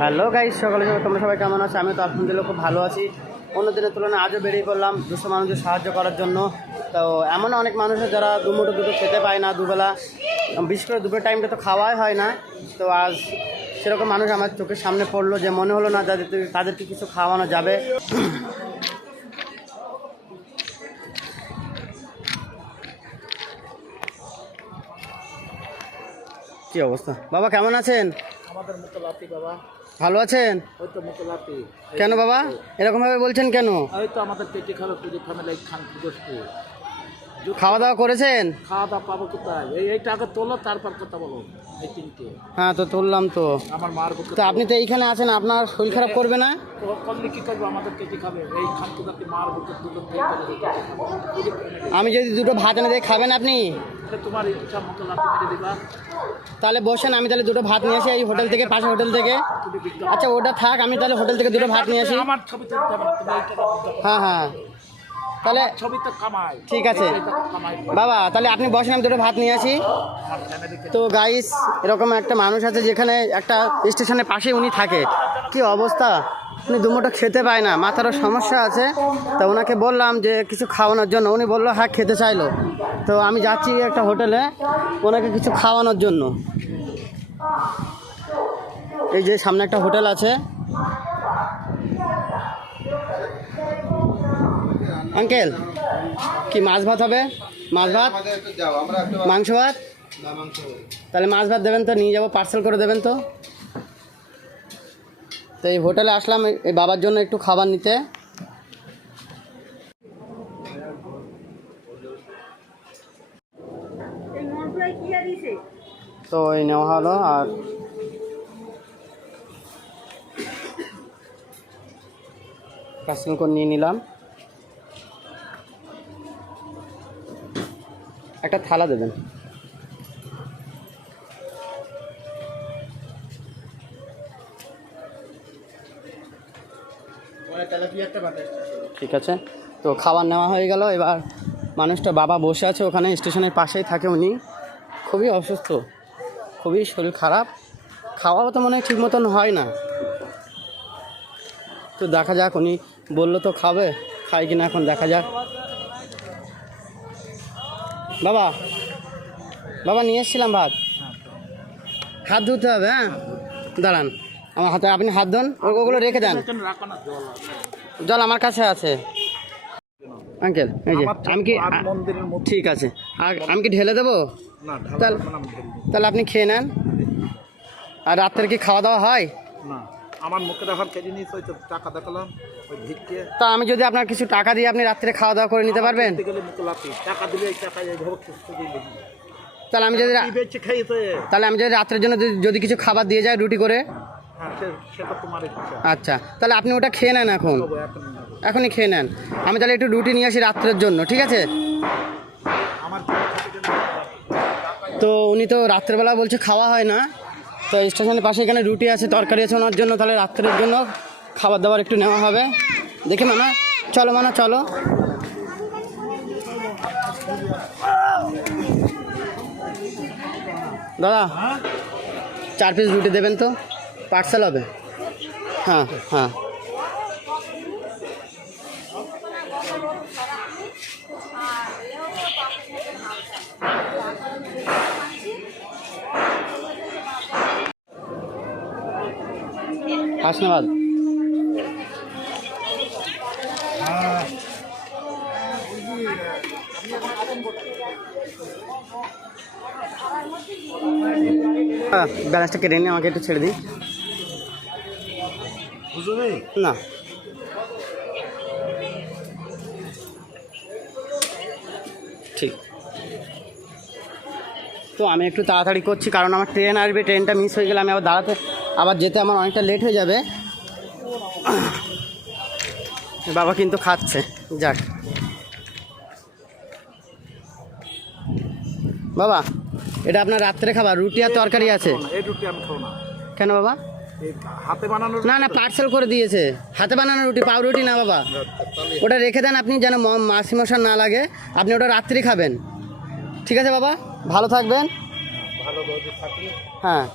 Hello guys, সকালে তোমরা সবাই কেমন আছো? আমি তো আলহামদুলিল্লাহ খুব ভালো আছি। অন্য দিনের তুলনায় আজও বেরিয়ে পড়লাম দুশো মানুষের সাহায্য করার জন্য। তো এমন অনেক মানুষ আছে যারা দুমুঠো দুটো খেতে পায় না দুবেলা, বিশেষ করে দুপুরের টাইমটা তো খাওয়াই হয় না। তো আজ সেরকম মানুষ আমার চোখের সামনে পড়লো যে মনে হলো না তাদেরকে কিছু খাওয়ানো যাবে। কি অবস্থা বাবা, কেমন আছেন? আমাদের মতো লাতি বাবা। ভালো আছেন? ওই তো মতো লাতি। কেন বাবা এরকম ভাবে বলছেন কেন? ওই তো আমাদের পেটে খালো পুজো ফ্যামিলি খান পুজো। খাওয়া দাওয়া করেছেন? খাওয়া দাওয়া পাবো কোথায়? এই টাকা তোলো তারপর কথা বলো। এই তিনটে হ্যাঁ তো তুললাম তো। আমার মার বুকে তো আপনি তো এইখানে আছেন, আপনার শরীর খারাপ করবে না? করলে কি করবো? আমাদের পেটে খাবে এই খান পুজাতে মার বুকে দুটো আমি যদি দুটো ভাত এনে দিয়ে খাবেন আপনি? তোমার ইচ্ছা মতো লাতি মেরে দিবা। তাহলে বসেন, আমি তাহলে দুটো ভাত নিয়ে আসি এই হোটেল থেকে, পাশে হোটেল থেকে। আচ্ছা ওটা থাক, আমি তাহলে হোটেল থেকে দুটো ভাত নিয়ে আসি। আমার ছবি তুলতে হবে না, তুমি এই টাকা হ্যাঁ হ্যাঁ তাহলে ছবি তো কামাই। ঠিক আছে বাবা, তাহলে আপনি বসেন, আমি দুটো ভাত নিয়ে আসি। তো গাইস, এরকম একটা মানুষ আছে যেখানে একটা স্টেশনের পাশে উনি থাকে। কি অবস্থা, উনি দুমুঠো খেতে পায় না, মাথারও সমস্যা আছে। তো ওনাকে বললাম যে কিছু খাওয়ানোর জন্য, উনি বললো হ্যাঁ খেতে চাইলো। তো আমি যাচ্ছি একটা হোটেলে ওনাকে কিছু খাওয়ানোর জন্য। এই যে সামনে একটা হোটেল আছে। আঙ্কেল, কি মাছ ভাত হবে? মাছ ভাত, মাংস ভাত? তাহলে মাছ ভাত দেবেন তো, নিয়ে যাবো, পার্সেল করে দেবেন তো। তো এই হোটেলে আসলাম এই বাবার জন্য একটু খাবার নিতে। তো এই নেওয়া হলো আর পার্সেল করে নিয়ে নিলাম। একটা থালা দেবেন। ঠিক আছে, তো খাবার নেওয়া হয়ে গেল। এবার মানুষটা বাবা বসে আছে ওখানে, স্টেশনের পাশেই থাকে উনি। খুবই অসুস্থ, খুবই শরীর খারাপ, খাওয়াও তো মনে হয় ঠিক মতন হয় না। তো দেখা যাক, উনি বললো তো খাবে, খাই কিনা এখন দেখা যাক। বাবা বাবা নিয়ে এসেছিলাম ভাত। হাত ধুতে হবে? হ্যাঁ দাঁড়ান, আমার হাতে আপনি হাত ধুন, ওগুলো রেখে দেন। জল আমার কাছে আছে আঙ্কেল, এই যে আমি কি, ঠিক আছে আর আমি কি ঢেলে দেবো? তাহলে আপনি খেয়ে নেন। আর রাত্রে কি খাওয়া দাওয়া হয়? আমার মুখে দেখার কেজি নিয়েছে, ওই তো টাকা দেখালাম ওই ভিক্ষে। তা আমি যদি আপনার কিছু টাকা দিয়ে আপনি রাত্রে খাওয়া দাওয়া করে নিতে পারবেন? টাকা দিলে টাকা তাহলে আমি যদি রাত্রের জন্য যদি কিছু খাবার দিয়ে যায় রুটি করে। আচ্ছা তাহলে আপনি ওটা খেয়ে নেন, এখনই খেয়ে নেন। আমি তাহলে একটু রুটি নিয়ে আসি রাত্রের জন্য, ঠিক আছে? তো উনি তো রাত্রেবেলা বলছে খাওয়া হয় না। তো স্টেশনের পাশে এখানে রুটি আছে, তরকারি আছে ওনার জন্য, তাহলে রাত্রের জন্য খাবার দাবার একটু নেওয়া হবে। দেখি মামা, চলো মানা চলো। দাদা 4 পিস রুটি দেবেন তো, পার্সেল হবে। হ্যাঁ হ্যাঁ হাসনাবাদ। ব্যালেন্সটা কেটে নিয়ে আমাকে একটু ছেড়ে দিই না। ঠিক, তো আমি একটু তাড়াতাড়ি করছি কারণ আমার ট্রেন আসবে, ট্রেনটা মিস হয়ে গেলে আমি আবার যেতে আমার অনেকটা লেট হয়ে যাবে। বাবা কিন্তু খাচ্ছে, যাক। বাবা এটা আপনার রাত্রে খাবার, রুটি আর তরকারি আছে। কেন বাবা? হাতে বানানো না না, পার্সেল করে দিয়েছে। হাতে বানানো রুটি, পাউরুটি না বাবা, ওটা রেখে দেন আপনি, যেন মাছি মশা না লাগে। আপনি ওটা রাত্রি খাবেন, ঠিক আছে বাবা? ভালো থাকবেন। ভালো থাকি। হ্যাঁ।